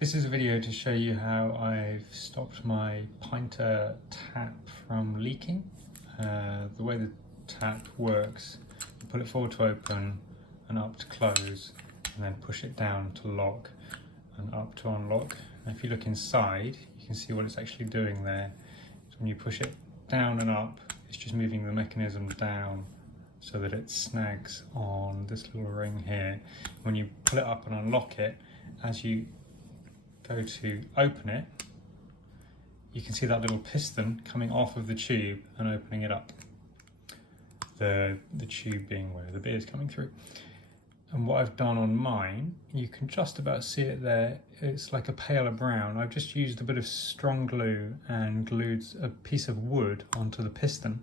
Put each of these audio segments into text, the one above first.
This is a video to show you how I've stopped my Pinter tap from leaking. The way the tap works, you pull it forward to open and up to close, and then push it down to lock and up to unlock. And if you look inside, you can see what it's actually doing there. So when you push it down and up, it's just moving the mechanism down so that it snags on this little ring here. When you pull it up and unlock it, as you go to open it, you can see that little piston coming off of the tube and opening it up. The tube being where the beer is coming through. And what I've done on mine, you can just about see it there, it's like a paler brown. I've just used a bit of strong glue and glued a piece of wood onto the piston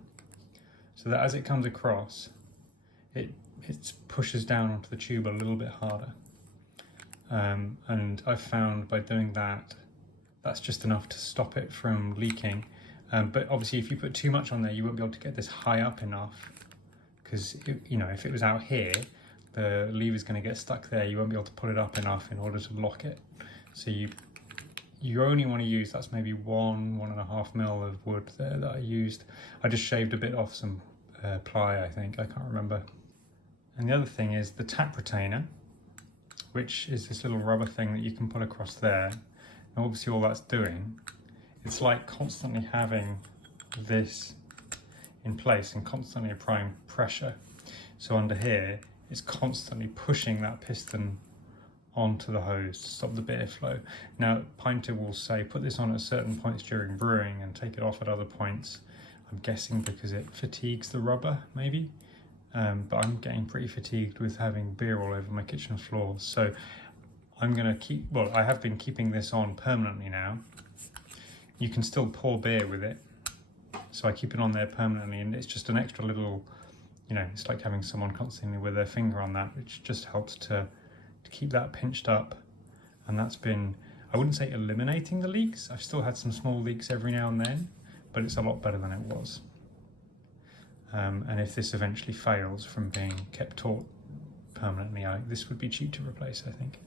so that as it comes across, it pushes down onto the tube a little bit harder. And I've found by doing that, that's just enough to stop it from leaking. But obviously if you put too much on there, you won't be able to get this high up enough, because if it was out here, the lever's going to get stuck there. You won't be able to pull it up enough in order to lock it. So you only want to use, that's maybe 1.5 mil of wood there that I used. I just shaved a bit off some ply, I think, I can't remember. And the other thing is the tap retainer, which is this little rubber thing that you can put across there. And obviously all that's doing, it's like constantly having this in place and constantly applying pressure. So under here, it's constantly pushing that piston onto the hose to stop the beer flow. Now, Pinter will say, put this on at certain points during brewing and take it off at other points. I'm guessing because it fatigues the rubber, maybe. But I'm getting pretty fatigued with having beer all over my kitchen floor. So I'm gonna keep, well, I have been keeping this on permanently now. You can still pour beer with it. So I keep it on there permanently, and it's just an extra little, it's like having someone constantly with their finger on that, which just helps to keep that pinched up. And that's been, I wouldn't say eliminating the leaks. I've still had some small leaks every now and then, but it's a lot better than it was. And if this eventually fails from being kept taut permanently, this would be cheap to replace, I think.